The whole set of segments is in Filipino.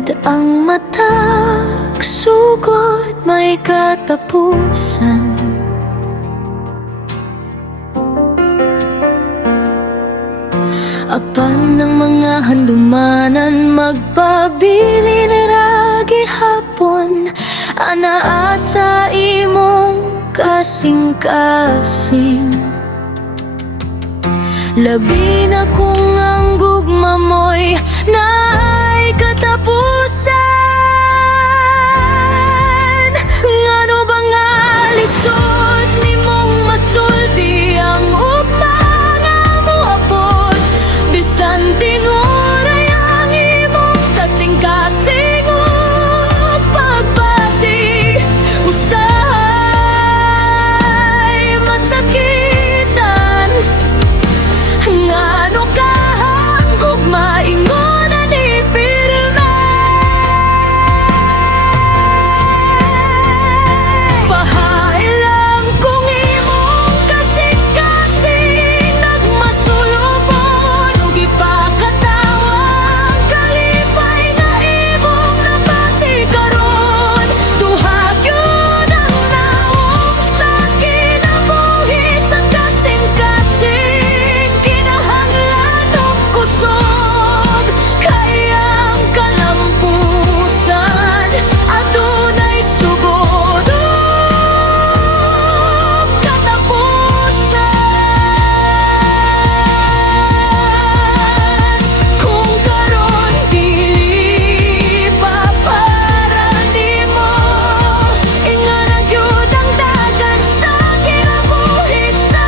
Pagod ang mata, sugod may katapusan. Apan ng mga handumanan, magpabili na ra gihapon. Anaa sa imong kasing-kasing. Labi na kung ang gugma mo'y naay katapusan. Ngano ba nga lisod nimong masulti ang ugma nga moabot? Bisan tinuray ang imong kasing-kasing o pagbati, usahay masakitan. Ngano ka hanggog maingon ni pirme? Pahailang kung imong kasing-kasing nagmasulubon, ug ipakatawang kalipay na imong nabati karon. Duha gyud ang naong sa kinabuhi sa kasing-kasing. Kinahanglan og kusog, kayang kalampusan. Adunay sugod ug katapusan. Kung karon dili pa para nimo, ingana gyud ang dagan sa kinabuhi sa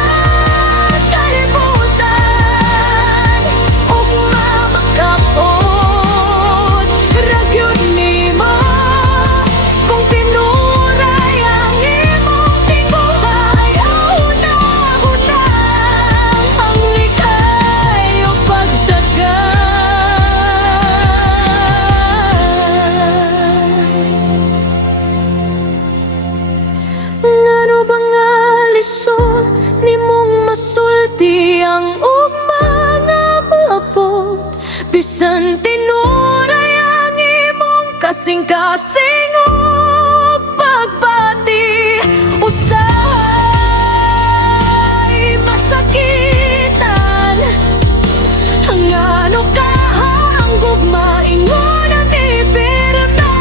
kalibutan. Ug mamakapot ra gyud nimo kung tinuray ang imong tingguhay. Ahuna-hunang ang likay o pagdagan. Ngano ba nga lisod nimong masulti ang ugma nga moabot? Bisan tinuray ang imong kasing-kasing ug pagbati, usahay masakitan. Ngano ka hanggog maingon ni pirme?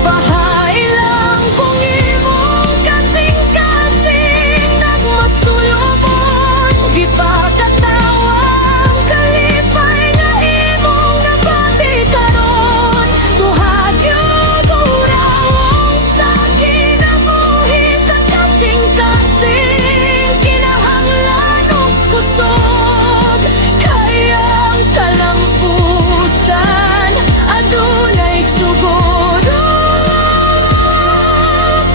Pahailang kung imong kasing-kasing nagmasulubon, ug ipakatawang kalipay na imong nabati karon. Duha gyud urawong sa kinabuhi sa kasing-kasing. Kinahanglan og kusog, kayang kalampusan. Adunay sugod ug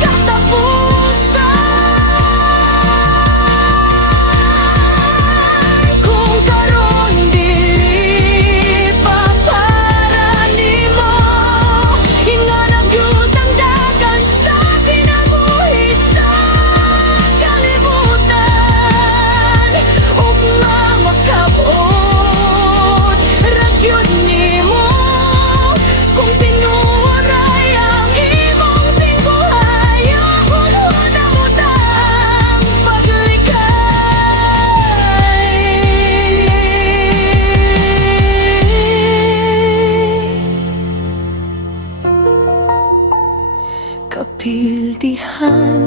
katapusan. Kung karon dili pa para nimo, ingana gyud ang dagan sa kinabuhi sa kalibutan. Ug mamakabot ra gyud nimo kung tinuray ang imong tingguhay. Ahuna-hunang paglikay. Kapiltihan,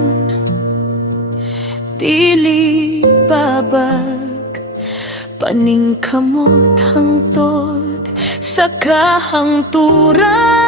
dili babag, paningkamot hangtod sa kahangturan.